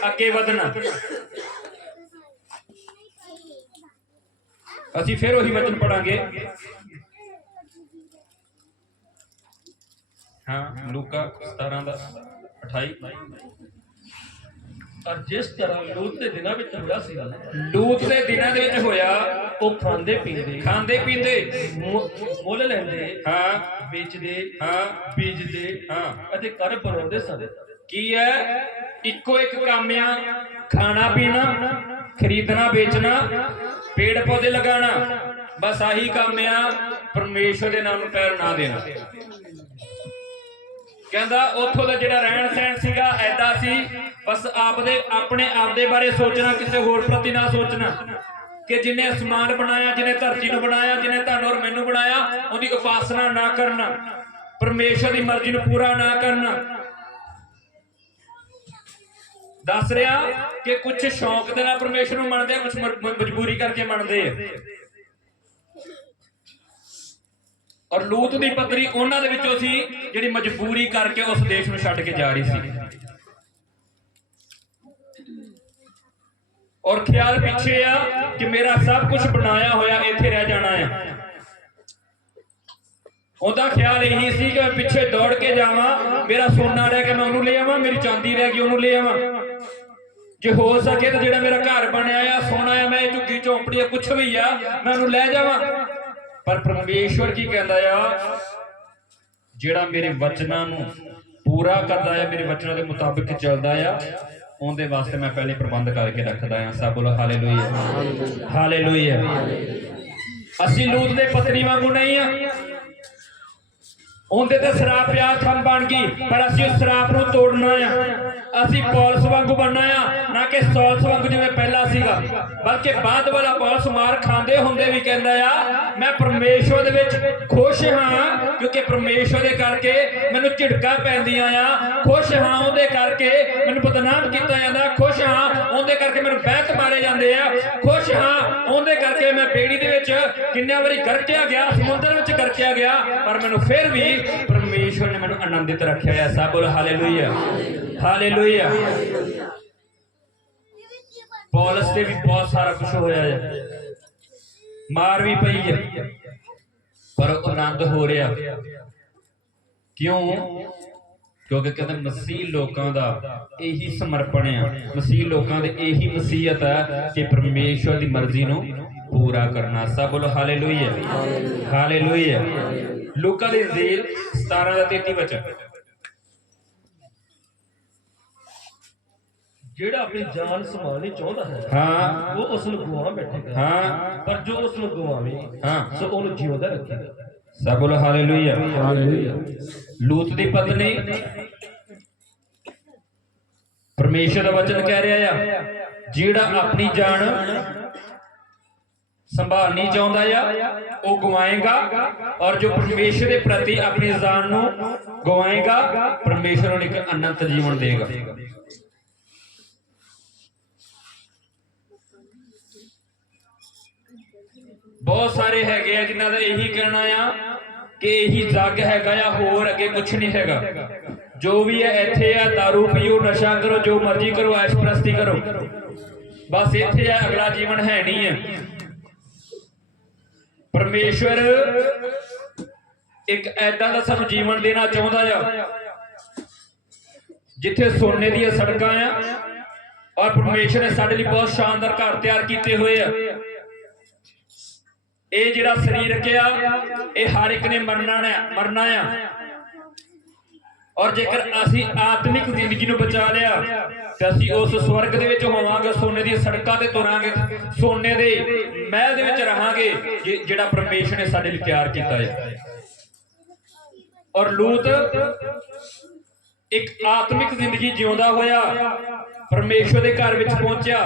ਅੱਗੇ ਵਧਣਾ। ਅਸੀਂ ਫਿਰ ਉਹੀ ਵਚਨ ਪੜਾਂਗੇ ਹਾਂ, ਲੂਕਾ 17 ਦਾ 28 ਔਰ ਜਿਸ ਤਰ੍ਹਾਂ ਲੂਤ ਦੇ ਦਿਨਾਂ ਵਿੱਚ ਹੋਇਆ ਸੀ ਲੂਤ ਦੇ ਦਿਨਾਂ ਦੇ ਵਿੱਚ ਹੋਇਆ ਉਹ ਖਾਂਦੇ ਪੀਂਦੇ। ਖਾਂਦੇ ਪੀਂਦੇ। ਮੁ- ਮੁੱਲ ਲੈਂਦੇ ਹਾਂ। ਵੇਚਦੇ ਹਾਂ। ਬੀਜਦੇ ਹਾਂ। ਅਤੇ ਘਰ ਬਣਾਉਂਦੇ ਸਨ। ਕੀ ਹੈ? ਇੱਕੋ ਇੱਕ ਕੰਮ ਆ ਖਾਣਾ ਪੀਣਾ ਖਰੀਦਣਾ ਵੇਚਣਾ ਪੇੜ ਪੌਦੇ ਲਗਾਉਣਾ ਬਸ ਆਹੀ ਕੰਮ ਆ ਪਰਮੇਸ਼ਵਰ ਦੇ ਨਾਮ ਨੂੰ ਪੈਰ ਨਾ ਦੇਣਾ। ਕਹਿੰਦਾ ਉੱਥੋਂ ਦਾ ਜਿਹੜਾ ਰਹਿਣ ਸਹਿਣ ਸੀਗਾ ਐਦਾ ਸੀ। ਬਸ ਆਪਦੇ, ਆਪਣੇ ਆਪ ਬਾਰੇ ਸੋਚਣਾ, ਕਿਸੇ ਹੋਰ ਪ੍ਰਤੀ ਨਾ ਸੋਚਣਾ। ਕਿ ਜਿਹਨੇ ਅਸਮਾਨ ਬਣਾਇਆ ਜਿਹਨੇ ਧਰਤੀ ਨੂੰ ਬਣਾਇਆ ਜਿਹਨੇ ਤੁਹਾਨੂੰ ਔਰ ਮੈਨੂੰ ਬਣਾਇਆ, ਉਹਦੀ ਉਪਾਸਨਾ ਨਾ ਕਰਨਾ। ਪਰਮੇਸ਼ਰ ਦੀ ਮਰਜ਼ੀ ਨੂੰ ਪੂਰਾ ਨਾ ਕਰਨਾ। ਦੱਸ ਰਿਹਾ ਕਿ ਕੁਝ ਸ਼ੌਂਕ ਦੇ ਨਾਲ ਪਰਮੇਸ਼ਰ ਨੂੰ ਮੰਨਦੇ ਆ ਕੁਝ ਮਜਬੂਰੀ ਕਰਕੇ ਮੰਨਦੇ ਆ। ਔਰ ਲੂਤ ਦੀ ਪਤਨੀ ਉਹਨਾਂ ਦੇ ਵਿੱਚੋਂ ਸੀ ਜਿਹੜੀ ਮਜਬੂਰੀ ਕਰਕੇ ਉਸ ਦੇਸ਼ ਨੂੰ ਛੱਡ ਕੇ ਜਾ ਰਹੀ ਸੀ। ਔਰ ਖਿਆਲ ਪਿੱਛੇ ਆ ਕਿ ਮੇਰਾ ਸਭ ਕੁਝ ਬਣਾਇਆ ਹੋਇਆ ਇੱਥੇ ਰਹਿ ਜਾਣਾ ਹੈ। ਉਹਦਾ ਖਿਆਲ ਇਹੀ ਸੀ ਕਿ ਮੈਂ ਪਿੱਛੇ ਦੌੜ ਕੇ ਜਾਵਾਂ, ਮੇਰਾ ਸੋਨਾ ਰਹਿ ਕੇ ਮੈਂ ਉਹਨੂੰ ਲੈ ਆਵਾਂ, ਮੇਰੀ ਚਾਂਦੀ ਰਹਿ ਗਈ ਉਹਨੂੰ ਲੈ ਆਵਾਂ। ਜੇ ਹੋ ਸਕੇ ਤਾਂ ਜਿਹੜਾ ਮੇਰਾ ਘਰ ਬਣਿਆ ਆ, ਸੋਨਾ ਆ, ਮੈਂ ਇਹ ਝੁੱਗੀ ਝੌਂਪੜੀ ਆ, ਕੁਛ ਵੀ ਆ, ਮੈਂ ਉਹਨੂੰ ਲੈ ਜਾਵਾਂ। ਪਰ ਪਰਮੇਸ਼ਵਰ ਕੀ ਕਹਿੰਦਾ ਆ? ਜਿਹੜਾ ਮੇਰੇ ਵਚਨਾਂ ਨੂੰ ਪੂਰਾ ਕਰਦਾ ਹੈ ਮੇਰੇ ਵਚਨਾਂ ਦੇ ਮੁਤਾਬਿਕ ਚੱਲਦਾ ਆ ਉਹਦੇ ਵਾਸਤੇ ਮੈਂ ਪਹਿਲੇ ਪ੍ਰਬੰਧ ਕਰਕੇ ਰੱਖਦਾ ਆ। ਸਭ ਬੋਲੋ ਹਾਲੇਲੂਇਆ। ਹਾਲੇਲੂਇਆ। ਅਸੀਂ ਲੂਤ ਦੇ ਪਤਨੀ ਵਾਂਗੂ ਨਹੀਂ ਆ। ਉਹਦੇ ਤੇ ਸ਼ਰਾਪ ਪਿਆ ਥੰਮ ਬਣ ਗਈ, ਪਰ ਅਸੀਂ ਉਸ ਸ਼ਰਾਪ ਨੂੰ ਤੋੜਨਾ ਆ। ਅਸੀਂ ਪੌਲਸ ਵਾਂਗੂ ਬਣਨਾ ਆ, ਨਾ ਕਿ ਸੌਲਸ ਵਾਂਗੂ ਜਿਵੇਂ ਪਹਿਲਾਂ ਸੀਗਾ। ਬਲਕਿ ਬਾਅਦ ਵਾਲਾ ਪੌਲਸ ਮਾਰ ਖਾਂਦੇ ਹੁੰਦੇ ਵੀ ਕਹਿੰਦਾ ਆ, ਮੈਂ ਪਰਮੇਸ਼ਵਰ ਦੇ ਵਿੱਚ ਖੁਸ਼ ਹਾਂ, ਕਿਉਂਕਿ ਪਰਮੇਸ਼ਵਰ ਦੇ ਕਰਕੇ ਮੈਨੂੰ ਝਿੜਕਾਂ ਪੈਂਦੀਆਂ ਆ। ਖੁਸ਼ ਹਾਂ ਉਹਦੇ ਕਰਕੇ ਮੈਨੂੰ ਬਦਨਾਮ ਕੀਤਾ ਜਾਂਦਾ। ਖੁਸ਼ ਹਾਂ ਉਹਦੇ ਕਰਕੇ ਮੈਨੂੰ ਬਹਿਤ ਮਾਰੇ ਜਾਂਦੇ ਆ। ਖੁਸ਼ ਹਾਂ ਉਹਦੇ ਕਰਕੇ ਮੈਂ ਬੇੜੀ ਦੇ ਵਿੱਚ ਕਿੰਨੇ ਵਾਰੀ ਗਰਕਿਆ ਗਿਆ, ਸਮੁੰਦਰ ਵਿੱਚ ਗਰਕਿਆ ਗਿਆ, ਪਰ ਮੈਨੂੰ ਫਿਰ ਵੀ ਪਰਮੇਸ਼ਵਰ ਨੇ ਮੈਨੂੰ ਆਨੰਦਿਤ ਰੱਖਿਆ ਹੈ ਸਭ ਬੋਲ ਹਾਲੇਲੂਇਆ। ਹਾਲੇਲੂਇਆ। ਪੌਲਸ ਤੇ ਵੀ ਬਹੁਤ ਸਾਰਾ ਕੁਝ ਹੋਇਆ ਹੈ ਮਾਰ ਵੀ ਪਈ ਹੈ ਪਰ ਆਨੰਦ ਹੋ ਰਿਹਾ। ਕਿਉਂ? ਕਿਉਂਕਿ ਕਹਿੰਦੇ ਮਸੀਹ ਲੋਕਾਂ ਦਾ ਇਹੀ ਸਮਰਪਣ ਆ। ਮਸੀਹ ਲੋਕਾਂ ਦੇ ਇਹੀ ਮਸੀਹਤ ਆ ਕਿ ਪਰਮੇਸ਼ਵਰ ਦੀ ਮਰਜ਼ੀ ਨੂੰ ਪੂਰਾ ਕਰਨਾ। ਸਭ ਬੋਲੋ ਹਾਲੇਲੂਇਆ। ਹਾਲੇਲੂਇਆ। ਲੂਕਾ ਦੇ ਜ਼ੇਲ 17 ਦਾ 33 ਵਿੱਚ ਜਿਹੜਾ ਆਪਣੀ ਜਾਨ ਸੰਭਾਲਣੀ ਚਾਹੁੰਦਾ ਹੈ ਹਾਂ। ਉਹ ਉਸ ਨੂੰ ਗਵਾ ਬੈਠੇਗਾ ਹਾਂ। ਪਰ ਜੋ ਉਸ ਨੂੰ ਗਵਾਵੇ ਹਾਂ। ਸੋ ਉਹਨੂੰ ਜਿਉਂਦਾ ਰੱਖੇਗਾ ਸਭ ਬੋਲੋ ਹਾਲੇਲੂਇਆ। ਲੂਤ ਦੀ ਪਤਨੀ ਪਰਮੇਸ਼ਰ ਦਾ ਵਚਨ ਕਹਿ ਰਿਹਾ ਆ ਜਿਹੜਾ ਆਪਣੀ ਜਾਨ ਸੰਭਾਲਣੀ ਚਾਹੁੰਦਾ ਆ, ਉਹ ਗਵਾਏਗਾ ਔਰ ਜੋ ਪਰਮੇਸ਼ਰ ਦੇ ਪ੍ਰਤੀ ਆਪਣੀ ਜਾਨ ਨੂੰ ਗਵਾਏਗਾ, ਪਰਮੇਸ਼ਰ ਉਹਨੂੰ ਇੱਕ ਅਨੰਤ ਜੀਵਨ ਦੇਗਾ। ਬਹੁਤ ਸਾਰੇ ਹੈਗੇ ਆ ਜਿਨ੍ਹਾਂ ਦਾ ਇਹੀ ਕਹਿਣਾ ਆ ਕਿ ਇਹੀ ਜੱਗ ਹੈਗਾ ਆ, ਹੋਰ ਅੱਗੇ ਕੁਝ ਨਹੀਂ ਹੈਗਾ। ਜੋ ਵੀ ਹੈ ਇੱਥੇ ਆ दारू ਪੀਓ, ਨਸ਼ਾ ਕਰੋ, ਜੋ ਮਰਜ਼ੀ ਕਰੋ, ਐਸ਼ ਪ੍ਰਸਤੀ ਕਰੋ। ਬਸ ਇੱਥੇ ਆ, ਅਗਲਾ ਜੀਵਨ ਹੈ ਨਹੀਂ ਹੈ ਪਰਮੇਸ਼ਵਰ, ਇੱਕ ਐਦਾਂ ਦਾ ਸਾਨੂੰ ਜੀਵਨ ਦੇਣਾ ਚਾਹੁੰਦਾ ਆ, ਜਿੱਥੇ ਸੋਨੇ ਦੀਆਂ ਸੜਕਾਂ ਆ ਔਰ ਪਰਮੇਸ਼ਰ ਨੇ ਸਾਡੇ ਲਈ ਬਹੁਤ ਸ਼ਾਨਦਾਰ ਘਰ ਤਿਆਰ ਕੀਤੇ ਹੋਏ ਆ। ਇਹ ਜਿਹੜਾ ਸਰੀਰ ਆ ਇਹ ਹਰ ਇੱਕ ਨੇ ਮਰਨਾ ਨੇ ਮਰਨਾ ਆ। ਔਰ ਜੇਕਰ ਅਸੀਂ ਆਤਮਿਕ ਜ਼ਿੰਦਗੀ ਨੂੰ ਬਚਾ ਲਿਆ, ਤਾਂ ਅਸੀਂ ਉਸ ਸਵਰਗ ਦੇ ਵਿੱਚ ਹੋਵਾਂਗੇ, ਸੋਨੇ ਦੀਆਂ ਸੜਕਾਂ ਤੇ ਤੁਰਾਂਗੇ, ਸੋਨੇ ਦੇ ਮਹਿਲ ਦੇ ਵਿੱਚ ਰਹਾਂਗੇ ਜਿਹੜਾ ਪਰਮੇਸ਼ਰ ਨੇ ਸਾਡੇ ਲਈ ਤਿਆਰ ਕੀਤਾ ਹੈ। ਔਰ ਲੂਤ ਇੱਕ ਆਤਮਿਕ ਜ਼ਿੰਦਗੀ ਜਿਉਂਦਾ ਹੋਇਆ। ਪਰਮੇਸ਼ਵਰ ਦੇ ਘਰ ਵਿੱਚ ਪਹੁੰਚਿਆ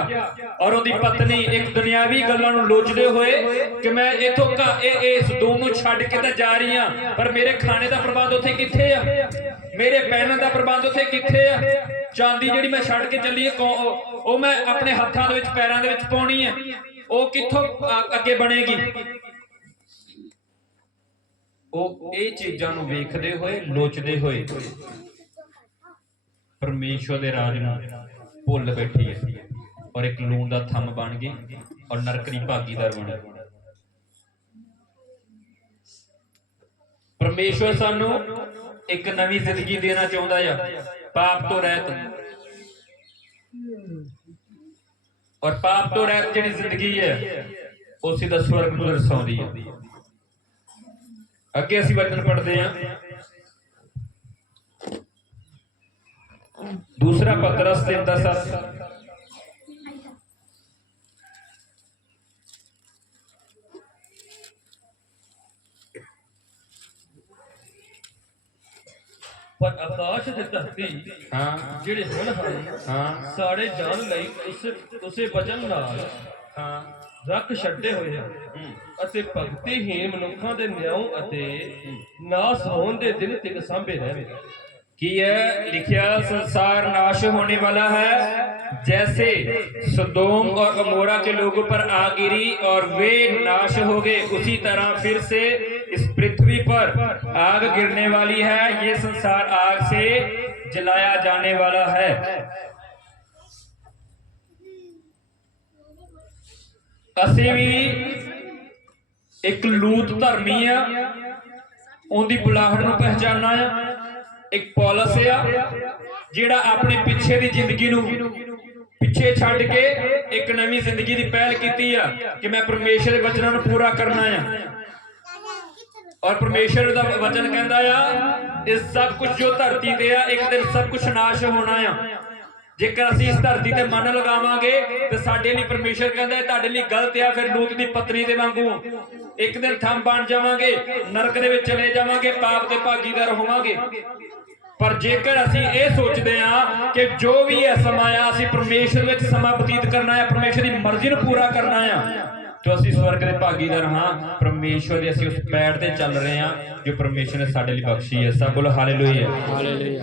ਔਰ ਉਹਦੀ ਪਤਨੀ ਇੱਕ ਦੁਨਿਆਵੀ ਗੱਲਾਂ ਨੂੰ ਲੋਚਦੇ ਹੋਏ ਕਿ ਮੈਂ ਇਥੋਂ ਇਹ ਇਸ ਦੋਨ ਨੂੰ ਛੱਡ ਕੇ ਤਾਂ ਜਾ ਰਹੀ ਹਾਂ, ਪਰ ਮੇਰੇ ਖਾਣੇ ਦਾ ਪ੍ਰਬੰਧ ਉੱਥੇ ਕਿੱਥੇ ਆ? ਮੇਰੇ ਪਹਿਨਣ ਦਾ ਪ੍ਰਬੰਧ ਉੱਥੇ ਕਿੱਥੇ ਆ? ਚਾਂਦੀ ਜਿਹੜੀ ਮੈਂ ਛੱਡ ਕੇ ਚੱਲੀ ਹੈ ਉਹ- ਮੈਂ ਆਪਣੇ ਹੱਥਾਂ ਦੇ ਵਿੱਚ, ਪੈਰਾਂ ਦੇ ਵਿੱਚ ਪਾਉਣੀ ਆ। ਉਹ ਕਿੱਥੋਂ ਅੱਗੇ ਬਣੇਗੀ? ਉਹ ਇਹ ਚੀਜ਼ਾਂ ਨੂੰ ਵੇਖਦੇ ਹੋਏ, ਲੋਚਦੇ ਹੋਏ ਪਰਮੇਸ਼ਵਰ ਦੇ ਰਾਜ ਨੂੰ ਭੁੱਲ ਬੈਠੀ ਹੈ ਔਰ ਇੱਕ ਲੂਣ ਦਾ ਥੰਮ ਬਣ ਗਈ ਔਰ ਨਰਕ ਭਾਗੀਦਾਰ ਬਣ ਗਈ ਪਰਮੇਸ਼ਵਰ ਸਾਨੂੰ ਇੱਕ ਨਵੀਂ ਜ਼ਿੰਦਗੀ ਦੇਣਾ ਚਾਹੁੰਦਾ ਆ, ਪਾਪ ਤੋਂ ਰਹਿਤ ਔਰ ਪਾਪ ਤੋਂ ਰਹਿਤ ਜਿਹੜੀ ਜ਼ਿੰਦਗੀ ਹੈ, ਉਹ ਸਿੱਧਾ ਸਵਰਗ ਨੂੰ ਦਰਸਾਉਂਦੀ ਹੈ। ਅੱਗੇ ਅਸੀਂ ਵਚਨ ਪੜ੍ਹਦੇ ਹਾਂ। ਦੂਸਰਾ ਪਤਰਸ 3 ਦਾ 7 ਪਰ ਆਕਾਸ਼ ਤੇ ਧਰਤੀ ਹਾਂ। ਜਿਹੜੇ ਹੁਣ ਹਨ ਹਾਂ। ਸਾਡੇ ਜਾਨ ਲਈ ਉਸ ਉਸੇ ਵਚਨ ਨਾਲ ਹਾਂ। ਰੱਖ ਛੱਡੇ ਹੋਏ ਹਨ। ਹੂੰ, ਅਤੇ ਭਗਤੀਹੀਨ ਮਨੁੱਖਾਂ ਦੇ ਨਿਆਂ ਅਤੇ ਨਾਸ ਹੋਣ ਦੇ ਦਿਨ ਤੱਕ ਸਾਂਭੇ ਰਹਿਣਗੇ। कि यह लिखा संसार नाश होने वाला है जैसे सदोम और अमोरा के लोगों पर आग गिरी और वे नाश हो गए उसी तरह फिर से इस पृथ्वी पर आग गिरने वाली है ये संसार आग से जलाया जाने वाला है ਅਸੀਂ ਵੀ ਇੱਕ ਲੂਤ ਧਰਮੀ ਆ ਉਹਦੀ ਬੁਲਾਹਟ ਨੂੰ ਪਹਿਚਾਨਣਾ ਆ ਇੱਕ ਪੌਲਸ ਆ, ਜਿਹੜਾ ਆਪਣੇ ਪਿੱਛੇ ਦੀ ਜ਼ਿੰਦਗੀ ਨੂੰ ਪਿੱਛੇ ਛੱਡ ਕੇ ਇੱਕ ਨਵੀਂ ਜ਼ਿੰਦਗੀ ਦੀ ਪਹਿਲ ਕੀਤੀ ਆ ਕਿ ਮੈਂ ਪਰਮੇਸ਼ਰ ਦੇ ਵਚਨਾਂ ਨੂੰ ਪੂਰਾ ਕਰਨਾ ਆ। ਔਰ ਪਰਮੇਸ਼ਰ ਦਾ ਵਚਨ ਕਹਿੰਦਾ ਆ, ਇਹ ਸਭ ਕੁਝ ਜੋ ਧਰਤੀ ਤੇ ਆ, ਇੱਕ ਦਿਨ ਸਭ ਕੁਝ ਨਾਸ਼ ਹੋਣਾ ਆ। ਜੇਕਰ ਅਸੀਂ ਇਸ ਧਰਤੀ ਤੇ ਮਨ ਲਗਾਵਾਂਗੇ, ਤੇ ਸਾਡੇ ਲਈ ਪਰਮੇਸ਼ਰ ਕਹਿੰਦਾ ਤੁਹਾਡੇ ਲਈ ਗਲਤ ਆ, ਫਿਰ ਲੂਤ ਦੀ ਪਤਨੀ ਦੇ ਵਾਂਗੂ। ਇੱਕ ਦਿਨ ਥੰਮ ਬਣ ਜਾਵਾਂਗੇ, ਨਰਕ ਦੇ ਵਿੱਚ ਚਲੇ ਜਾਵਾਂਗੇ, ਪਾਪ ਦੇ ਭਾਗੀਦਾਰ ਹੋਵਾਂਗੇ। ਪਰ ਜੇਕਰ ਅਸੀਂ ਇਹ ਸੋਚਦੇ ਹਾਂ ਕਿ ਜੋ ਵੀ ਹੈ ਸਮਾਂ ਆ ਅਸੀਂ ਪਰਮੇਸ਼ਰ ਵਿੱਚ ਸਮਾਂ ਬਤੀਤ ਕਰਨਾ ਹੈ ਪਰਮੇਸ਼ਰ ਦੀ ਮਰਜ਼ੀ ਨੂੰ ਪੂਰਾ ਕਰਨਾ ਆ ਤਾਂ ਅਸੀਂ ਸਵਰਗ ਦੇ ਭਾਗੀਦਾਰ ਹਾਂ। ਪਰਮੇਸ਼ਰ ਦੇ ਅਸੀਂ ਉਸ ਪੈੜ ਤੇ ਚੱਲ ਰਹੇ ਹਾਂ ਜੋ ਪਰਮੇਸ਼ਰ ਨੇ ਸਾਡੇ ਲਈ ਬਖਸ਼ੀ ਹੈ। ਸਭ ਬੋਲੋ ਹਾਲੇਲੂਇਆ।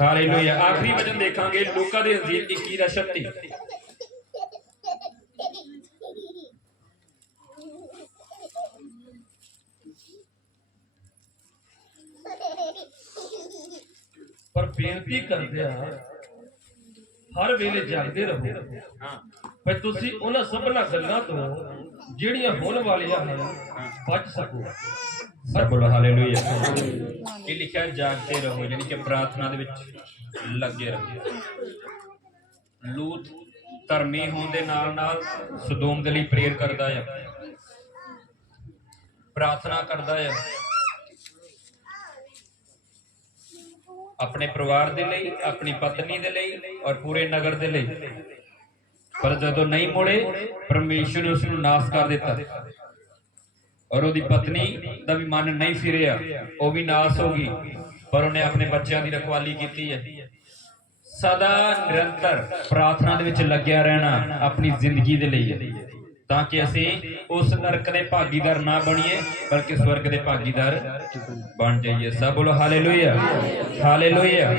ਹਾਲੇਲੂਇਆ। ਆਖਰੀ ਵਚਨ ਦੇਖਾਂਗੇ ਲੂਕਾ ਦੀ ਅੰਜੀਲ 21 ਦਾ 36 ਪਰ ਬੇਨਤੀ ਕਰਦੇ ਆ, ਹਰ ਵੇਲੇ ਜਾਗਦੇ ਰਹੋ। ਹਾਂ ਪਰ ਤੁਸੀਂ ਉਹਨਾਂ ਸਭਨਾਂ ਗੱਲਾਂ ਤੋਂ ਜਿਹੜੀਆਂ ਹੋਣ ਵਾਲੀਆਂ ਹਨ, ਬਚ ਸਕੋ। ਸਭ ਬੋਲੋ ਹਾਲੇਲੂਇਆ ਇਹ ਲਿਖਿਆ ਜਾਗਦੇ ਰਹੋ, ਯਾਨੀ ਕਿ ਪ੍ਰਾਰਥਨਾ ਦੇ ਵਿੱਚ ਲੱਗੇ ਰਹੋ। ਲੂਤ ਧਰਮੀ ਹੋਣ ਦੇ ਨਾਲ ਨਾਲ ਸਦੋਮ ਦੇ ਲਈ ਪ੍ਰੇਰ ਕਰਦਾ ਹੈ ਪ੍ਰਾਰਥਨਾ ਕਰਦਾ ਹੈ ਆਪਣੇ ਪਰਿਵਾਰ ਦੇ ਲਈ, ਆਪਣੀ ਪਤਨੀ ਦੇ ਲਈ ਔਰ ਪੂਰੇ ਨਗਰ ਦੇ ਲਈ। ਪਰ ਜਦੋਂ ਨਹੀਂ ਮੁੜੇ, ਪਰਮੇਸ਼ਰ ਨੇ ਉਸ ਨੂੰ ਨਾਸ ਕਰ ਦਿੱਤਾ। ਔਰ ਉਹਦੀ ਪਤਨੀ ਦਾ ਵੀ ਮਨ ਨਹੀਂ ਫਿਰਿਆ ਉਹ ਵੀ ਨਾਸ ਹੋ ਗਈ, ਪਰ ਉਹਨੇ ਆਪਣੇ ਬੱਚਿਆਂ ਦੀ ਰਖਵਾਲੀ ਕੀਤੀ ਹੈ। ਸਦਾ ਨਿਰੰਤਰ ਪ੍ਰਾਰਥਨਾ ਦੇ ਵਿੱਚ ਲੱਗਿਆ ਰਹਿਣਾ ਆਪਣੀ ਜ਼ਿੰਦਗੀ ਦੇ ਲਈ ਹੈ। ਤਾਂ ਕਿ ਅਸੀਂ ਉਸ ਨਰਕ ਦੇ ਭਾਗੀਦਾਰ ਨਾ ਬਣੀਏ ਬਲਕਿ ਸਵਰਗ ਦੇ ਭਾਗੀਦਾਰ ਬਣ ਜਾਈਏ ਸਭ ਬੋਲੋ ਹਾਲੇਲੂਇਆ ਹਾਲੇਲੂਇਆ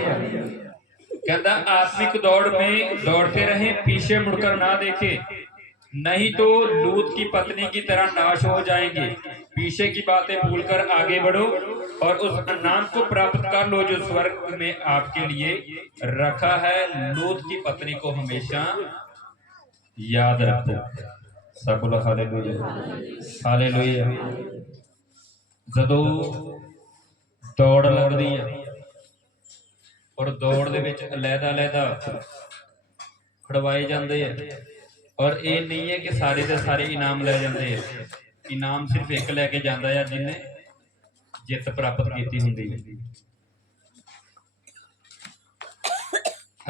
कहता आत्मिक दौड़ में दौड़ते रहे पीछे मुड़कर ना देखे नहीं तो लूत की पत्नी की तरह नाश हो जाएंगे पीछे की बातें भूलकर आगे बढ़ो और उस नाम को प्राप्त कर लो जो स्वर्ग में आपके लिए रखा है लूत की पत्नी को हमेशा याद रखो ਸਾਕੁਲਾ ਹਾਲੇਲੂਇਆ। ਹਾਲੇਲੂਇਆ। ਜਦੋਂ ਦੌੜ ਲੱਗਦੀ ਆ, ਔਰ ਦੌੜ ਦੇ ਵਿੱਚ ਅਲੈਦਾ ਅਲੈਦਾ ਖੜਵਾਏ ਜਾਂਦੇ ਆ, ਔਰ ਇਹ ਨਹੀਂ ਹੈ ਕਿ ਸਾਰੇ ਦੇ ਸਾਰੇ ਇਨਾਮ ਲੈ ਜਾਂਦੇ ਆ। ਇਨਾਮ ਸਿਰਫ ਇੱਕ ਲੈ ਕੇ ਜਾਂਦਾ ਆ ਜਿਹਨੇ ਜਿੱਤ ਪ੍ਰਾਪਤ ਕੀਤੀ ਹੁੰਦੀ ਹੈ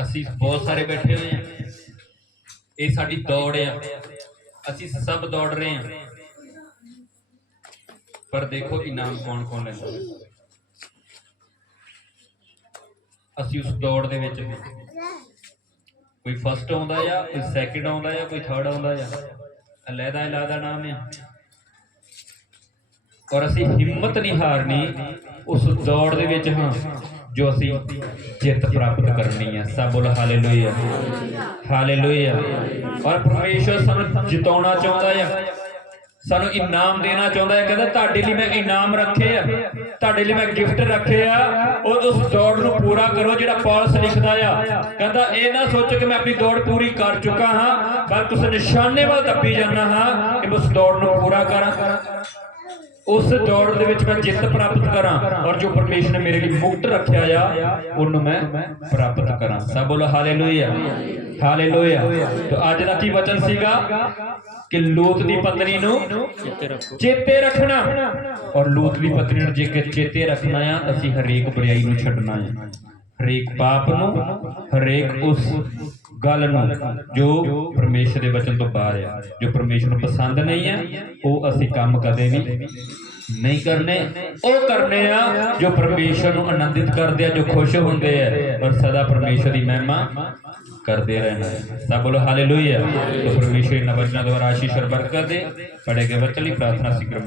ਅਸੀਂ ਬਹੁਤ ਸਾਰੇ ਬੈਠੇ ਹੋਏ ਆ। ਇਹ ਸਾਡੀ ਦੌੜ ਆ। ਅਸੀਂ ਸਭ ਦੌੜ ਰਹੇ ਆ ਪਰ ਦੇਖੋ ਇਨਾਮ ਕੌਣ ਕੌਣ ਲੈਂਦਾ ਅਸੀਂ ਉਸ ਦੌੜ ਦੇ ਵਿੱਚ ਕੋਈ ਫਸਟ ਆਉਂਦਾ ਆ ਕੋਈ ਸੈਕਿੰਡ ਆਉਂਦਾ ਆ ਕੋਈ ਥਰਡ ਆਉਂਦਾ ਆ ਅਲੱਗਾ ਅਲੱਗਾ ਨਾਮ ਆ ਔਰ ਅਸੀਂ ਹਿੰਮਤ ਨਹੀਂ ਹਾਰਨੀ ਉਸ ਦੌੜ ਦੇ ਵਿੱਚ, ਹਾਂ। ਜੋ ਅਸੀਂ ਜਿੱਤ ਪ੍ਰਾਪਤ ਕਰਨੀ ਹੈ ਸਭ ਬੋਲ ਹਾਲੇਲੂਇਆ। ਹਾਲੇਲੂਇਆ। ਔਰ ਪਰਮੇਸ਼ਰ ਸਾਨੂੰ ਜਿਤਾਉਣਾ ਚਾਹੁੰਦਾ ਆ। ਸਾਨੂੰ ਇਨਾਮ ਦੇਣਾ ਚਾਹੁੰਦਾ ਹੈ ਕਹਿੰਦਾ, ਤੁਹਾਡੇ ਲਈ ਮੈਂ ਇਨਾਮ ਰੱਖੇ ਆ। ਤੁਹਾਡੇ ਲਈ ਮੈਂ ਗਿਫਟ ਰੱਖੇ ਆ। ਉਹ ਉਸ ਦੌੜ ਨੂੰ ਪੂਰਾ ਕਰੋ ਜਿਹੜਾ ਪੌਲਸ ਲਿਖਦਾ ਆ। ਕਹਿੰਦਾ, ਇਹ ਨਾ ਸੋਚੋ ਕਿ ਮੈਂ ਆਪਣੀ ਦੌੜ ਪੂਰੀ ਕਰ ਚੁੱਕਾ ਹਾਂ ਬਲਕਿ ਉਸ ਨਿਸ਼ਾਨੇ ਵੱਲ ਦੱਬੀ ਜਾਂਦਾ ਹਾਂ ਕਿ ਉਸ ਦੌੜ ਨੂੰ ਪੂਰਾ ਕਰਾਂ। ਉਸ ਦੌੜ ਦੇ ਵਿੱਚ ਮੈਂ ਜਿੱਤ ਪ੍ਰਾਪਤ ਕਰਾਂ ਔਰ ਜੋ ਪਰਮੇਸ਼ਰ ਨੇ ਮੇਰੇ ਲਈ ਮੁਕਤ ਰੱਖਿਆ ਆ, ਉਹਨੂੰ ਮੈਂ ਪ੍ਰਾਪਤ ਕਰਾਂ। ਸਭ ਬੋਲੋ ਹਾਲੇਲੂਇਆ। ਹਾਲੇਲੂਇਆ। ਤਾਂ ਅੱਜ ਦਾ ਕੀ ਵਚਨ ਸੀਗਾ? ਕਿ ਲੋਤ ਦੀ ਪਤਨੀ ਨੂੰ ਚੇਤੇ ਰੱਖਣਾ। ਔਰ ਲੋਤ ਦੀ ਪਤਨੀ ਨੂੰ ਜੇਕਰ ਚੇਤੇ ਰੱਖਣਾ ਆ ਅਸੀਂ ਹਰੇਕ ਬੁਰਾਈ ਨੂੰ ਛੱਡਣਾ ਆ। ਹਰੇਕ ਪਾਪ ਨੂੰ, ਹਰੇਕ ਉਸ ਗੱਲ ਨੂੰ ਜੋ ਪਰਮੇਸ਼ਰ ਦੇ ਬਚਨ ਤੋਂ ਬਾਹਰ ਆ, ਜੋ ਪਰਮੇਸ਼ਰ ਨੂੰ ਪਸੰਦ ਨਹੀਂ ਆ, ਉਹ ਅਸੀਂ ਕੰਮ ਕਦੇ ਵੀ ਨਹੀਂ ਕਰਨੇ। ਉਹ ਕਰਨੇ ਆ ਜੋ ਪਰਮੇਸ਼ਰ ਨੂੰ ਆਨੰਦਿਤ ਕਰਦੇ ਆ, ਜੋ ਖੁਸ਼ ਹੁੰਦੇ ਆ, ਪਰ ਸਦਾ ਪਰਮੇਸ਼ਰ ਦੀ ਮਹਿਮਾ ਕਰਦੇ ਰਹਿਣਾ ਸਭ ਬੋਲੋ ਹਾਲੇਲੂਇਆ। ਤੋ ਪਰਮੇਸ਼ਰ ਇਹਨਾਂ ਵਚਨਾਂ ਦੁਆਰਾ ਆਸ਼ੀਸ਼ ਔਰ ਬਰਕਤ ਦੇ ਪੜੇ ਗਏ ਵਚਨ ਲਈ ਪ੍ਰਾਰਥਨਾ ਸਿਕਰ